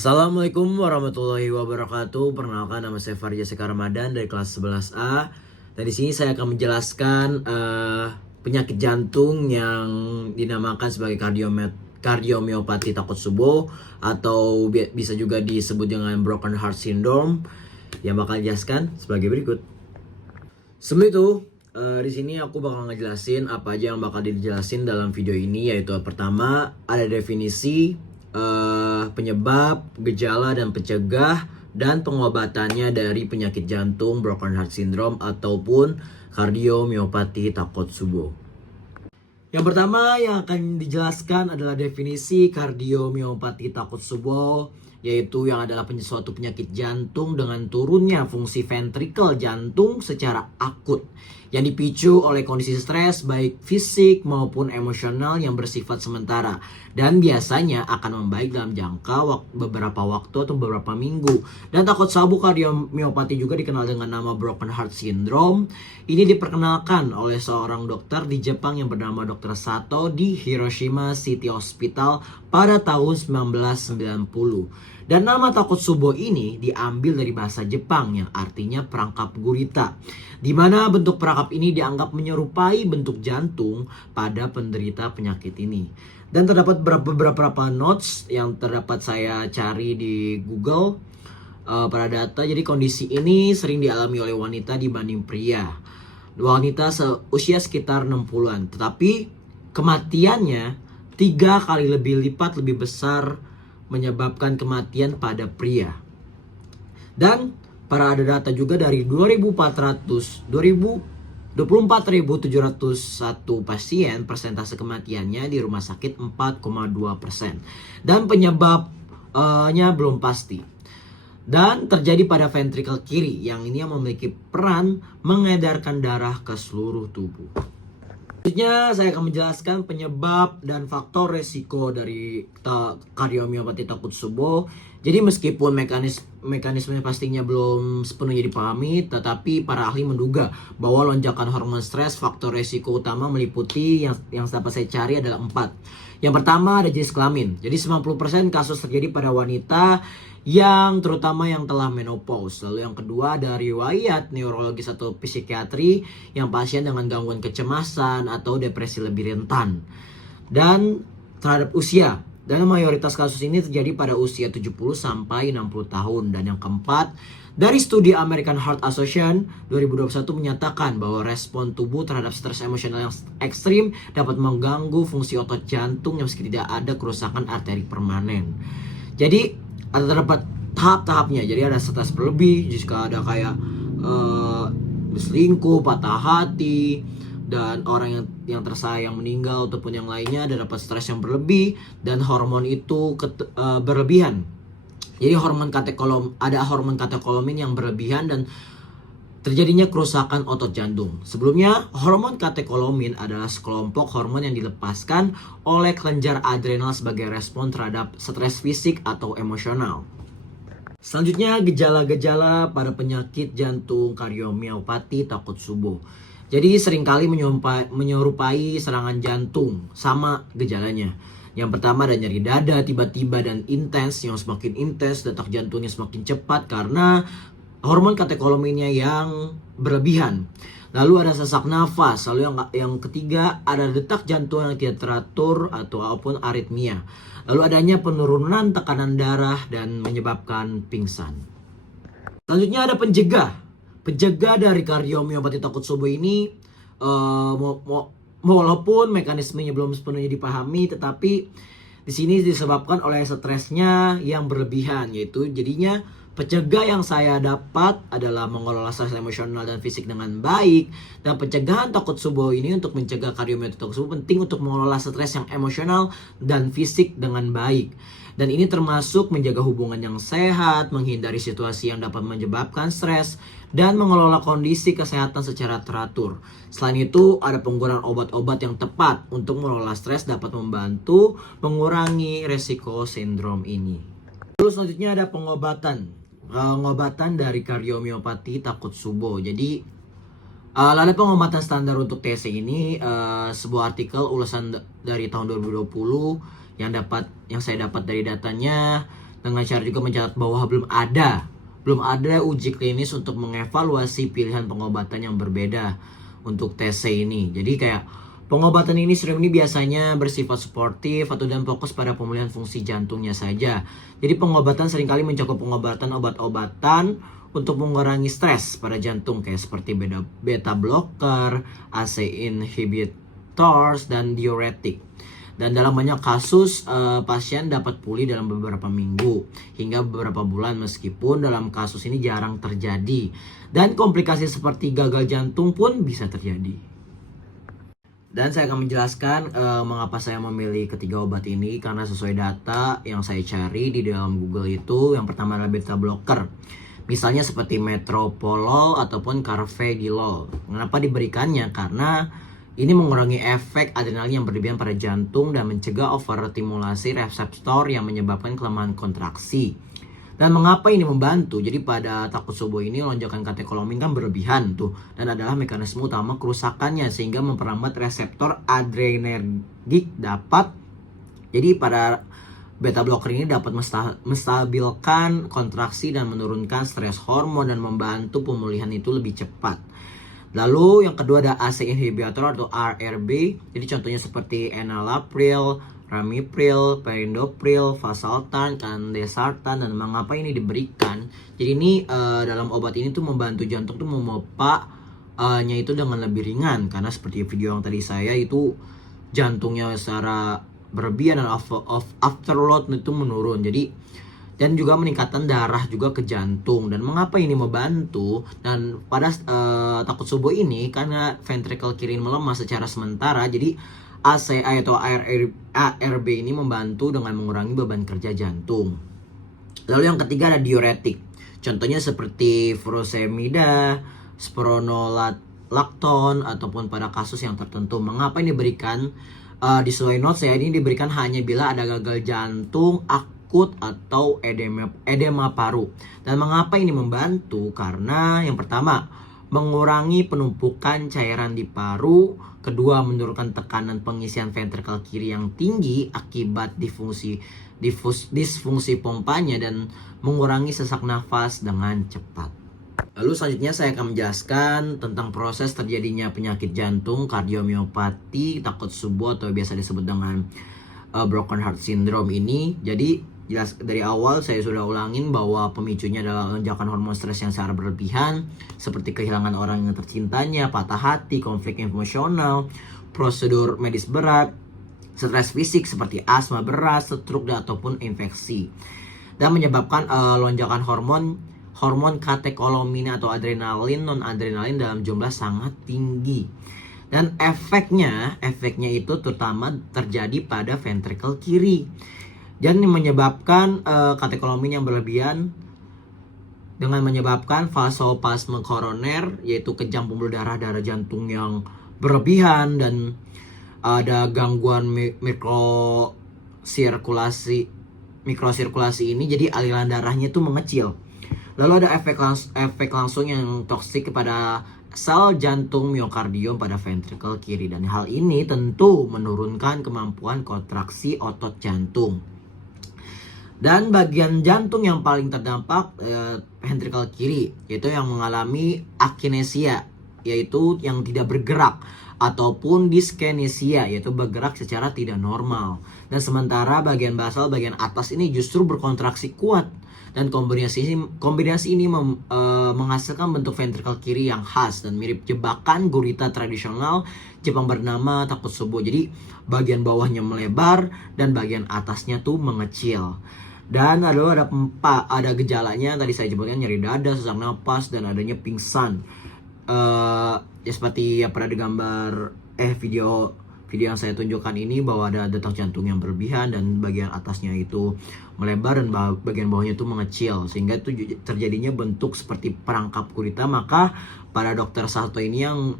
Assalamualaikum warahmatullahi wabarakatuh. Perkenalkan, nama saya Farid Jessica Ramadan dari kelas 11A. Dan di sini saya akan menjelaskan penyakit jantung yang dinamakan sebagai kardiomyopati Takotsubo atau bisa juga disebut dengan broken heart syndrome, yang bakal dijelaskan sebagai berikut. Sebelum itu, di sini aku bakal ngejelasin apa aja yang bakal dijelasin dalam video ini, yaitu pertama ada definisi, penyebab, gejala, dan pencegah dan pengobatannya dari penyakit jantung broken heart syndrome ataupun kardiomyopati Takotsubo. Yang pertama yang akan dijelaskan adalah definisi kardiomyopati Takotsubo, yaitu yang adalah suatu penyakit jantung dengan turunnya fungsi ventrikel jantung secara akut yang dipicu oleh kondisi stres baik fisik maupun emosional yang bersifat sementara dan biasanya akan membaik dalam jangka beberapa waktu atau beberapa minggu. Dan Takotsubo kardiomyopati juga dikenal dengan nama broken heart syndrome. Ini diperkenalkan oleh seorang dokter di Jepang yang bernama Dr. Sato di Hiroshima City Hospital pada tahun 1990. Dan nama Takotsubo ini diambil dari bahasa Jepang yang artinya perangkap gurita, di mana bentuk perangkap ini dianggap menyerupai bentuk jantung pada penderita penyakit ini. Dan terdapat beberapa notes yang terdapat saya cari di Google pada data. Jadi kondisi ini sering dialami oleh wanita dibanding pria. Wanita seusia sekitar 60-an, tetapi kematiannya 3 kali lebih besar menyebabkan kematian pada pria. Dan ada data juga dari 24.701 pasien, persentase kematiannya di rumah sakit 4,2%. Dan penyebabnya belum pasti. Dan terjadi pada ventrikel kiri yang ini yang memiliki peran mengedarkan darah ke seluruh tubuh. Selanjutnya saya akan menjelaskan penyebab dan faktor resiko dari kardiomyopati Takotsubo. Jadi meskipun mekanismenya pastinya belum sepenuhnya dipahami, tetapi para ahli menduga bahwa lonjakan hormon stres faktor resiko utama meliputi yang dapat saya cari adalah 4. Yang pertama ada jenis kelamin. Jadi 90% kasus terjadi pada wanita yang terutama yang telah menopause. Lalu yang kedua ada riwayat neurologis atau psikiatri yang pasien dengan gangguan kecemasan atau depresi lebih rentan. Dan terhadap usia, dan mayoritas kasus ini terjadi pada usia 70 sampai 60 tahun. Dan yang keempat, dari studi American Heart Association 2021 menyatakan bahwa respon tubuh terhadap stres emosional yang ekstrim dapat mengganggu fungsi otot jantung yang meski tidak ada kerusakan arteri permanen. Jadi ada terdapat tahap-tahapnya. Jadi ada stres berlebih, jika ada kayak selingkuh, patah hati, dan orang yang tersayang meninggal ataupun yang lainnya, ada dapat stres yang berlebih dan hormon itu berlebihan. Jadi ada hormon katekolamin yang berlebihan dan terjadinya kerusakan otot jantung. Sebelumnya, hormon katekolamin adalah sekelompok hormon yang dilepaskan oleh kelenjar adrenal sebagai respon terhadap stres fisik atau emosional. Selanjutnya, gejala-gejala pada penyakit jantung kardiomyopati Takotsubo. Jadi seringkali menyerupai serangan jantung, sama gejalanya. Yang pertama ada nyeri dada tiba-tiba dan intens, yang semakin intens detak jantungnya semakin cepat karena hormon katekolaminnya yang berlebihan. Lalu ada sesak nafas. Lalu yang ketiga ada detak jantung yang tidak teratur ataupun aritmia. Lalu adanya penurunan tekanan darah dan menyebabkan pingsan. Selanjutnya ada pencegah. Pencegah dari kardiomyopati Takotsubo ini walaupun mekanismenya belum sepenuhnya dipahami, tetapi di sini disebabkan oleh stresnya yang berlebihan, yaitu jadinya pencegah yang saya dapat adalah mengelola stres emosional dan fisik dengan baik. Dan pencegahan Takotsubo ini untuk mencegah kardiomyopati Takotsubo penting untuk mengelola stres yang emosional dan fisik dengan baik. Dan ini termasuk menjaga hubungan yang sehat, menghindari situasi yang dapat menyebabkan stres, dan mengelola kondisi kesehatan secara teratur. Selain itu, ada penggunaan obat-obat yang tepat untuk mengelola stres dapat membantu mengurangi resiko sindrom ini. Lalu selanjutnya ada pengobatan dari kardiomyopati Takotsubo. Jadi lalu pengobatan standar untuk TC ini sebuah artikel ulasan dari tahun 2020 yang saya dapat dari datanya. dengan cara juga mencatat bahwa belum ada uji klinis untuk mengevaluasi pilihan pengobatan yang berbeda untuk TC ini. Jadi kayak pengobatan ini biasanya bersifat suportif atau dan fokus pada pemulihan fungsi jantungnya saja. Jadi pengobatan seringkali mencakup pengobatan obat-obatan untuk mengurangi stres pada jantung kayak seperti beta blocker, ACE inhibitors, dan diuretik. Dan dalam banyak kasus pasien dapat pulih dalam beberapa minggu hingga beberapa bulan, meskipun dalam kasus ini jarang terjadi. Dan komplikasi seperti gagal jantung pun bisa terjadi. Dan saya akan menjelaskan mengapa saya memilih ketiga obat ini, karena sesuai data yang saya cari di dalam Google itu, yang pertama adalah beta blocker. Misalnya seperti metoprolol ataupun carvedilol. Kenapa diberikannya? Karena ini mengurangi efek adrenalin yang berlebihan pada jantung dan mencegah overstimulasi reseptor yang menyebabkan kelemahan kontraksi. Dan mengapa ini membantu? Jadi pada Takotsubo ini lonjakan katekolamin kan berlebihan tuh, dan adalah mekanisme utama kerusakannya sehingga memperlambat reseptor adrenergik dapat. Jadi pada beta blocker ini dapat menstabilkan kontraksi dan menurunkan stres hormon dan membantu pemulihan itu lebih cepat. Lalu yang kedua ada ACE inhibitor atau ARB. Jadi contohnya seperti enalapril, ramipril, perindopril, valsartan, candesartan. Dan mengapa ini diberikan? Jadi ini dalam obat ini tuh membantu jantung tuh memompa-nya itu dengan lebih ringan, karena seperti video yang tadi saya itu jantungnya secara berlebihan dan afterload itu menurun. Jadi dan juga meningkatkan darah juga ke jantung. Dan mengapa ini membantu? Dan pada Takotsubo ini karena ventricle kiri melemah secara sementara, jadi ACE atau ARB ini membantu dengan mengurangi beban kerja jantung. Lalu yang ketiga ada diuretik. Contohnya seperti furosemida, spironolactone, ataupun pada kasus yang tertentu. Mengapa ini diberikan? Di sesuai notes saya, ini diberikan hanya bila ada gagal jantung akut atau edema paru. Dan mengapa ini membantu? Karena yang pertama, mengurangi penumpukan cairan di paru. Kedua, menurunkan tekanan pengisian ventrikel kiri yang tinggi akibat disfungsi pompanya dan mengurangi sesak nafas dengan cepat. Lalu selanjutnya saya akan menjelaskan tentang proses terjadinya penyakit jantung kardiomiopati Takotsubo atau biasa disebut dengan broken heart syndrome ini. Jadi jelas dari awal saya sudah ulangin bahwa pemicunya adalah lonjakan hormon stres yang secara berlebihan, seperti kehilangan orang yang tercintanya, patah hati, konflik emosional, prosedur medis berat, stres fisik seperti asma berat, stroke, ataupun infeksi. Dan menyebabkan lonjakan hormon katekolamina atau adrenalin, non-adrenalin dalam jumlah sangat tinggi. Dan efeknya itu terutama terjadi pada ventricle kiri. Dan menyebabkan katekolamin yang berlebihan dengan menyebabkan vasospasme koroner, yaitu kejang pembuluh darah jantung yang berlebihan, dan ada gangguan mikrosirkulasi ini, jadi aliran darahnya itu mengecil. Lalu ada efek langsung yang toksik kepada sel jantung miokardium pada ventrikel kiri, dan hal ini tentu menurunkan kemampuan kontraksi otot jantung. Dan bagian jantung yang paling terdampak ventrikel kiri, yaitu yang mengalami akinesia, yaitu yang tidak bergerak, ataupun diskinesia, yaitu bergerak secara tidak normal. Dan sementara bagian basal, bagian atas ini justru berkontraksi kuat. Dan kombinasi ini menghasilkan bentuk ventrikel kiri yang khas dan mirip jebakan gurita tradisional Jepang bernama Takotsubo. Jadi bagian bawahnya melebar dan bagian atasnya tuh mengecil. Dan ada gejalanya tadi saya sebutkan, nyeri dada, sesak napas, dan adanya pingsan. Ya seperti yang pernah digambar video yang saya tunjukkan ini, bahwa ada detak jantung yang berlebihan dan bagian atasnya itu melebar dan bagian bawahnya itu mengecil, sehingga itu terjadinya bentuk seperti perangkap gurita. Maka pada dokter Sato ini yang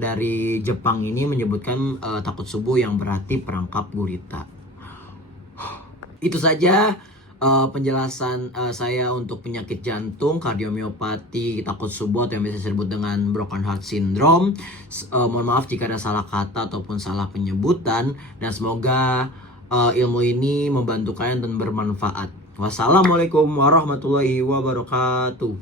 dari Jepang ini menyebutkan Takotsubo yang berarti perangkap gurita. Itu saja penjelasan saya untuk penyakit jantung kardiomiopati Takotsubo atau yang biasa disebut dengan broken heart syndrome. Mohon maaf jika ada salah kata ataupun salah penyebutan, dan semoga ilmu ini membantu kalian dan bermanfaat. Wassalamualaikum warahmatullahi wabarakatuh.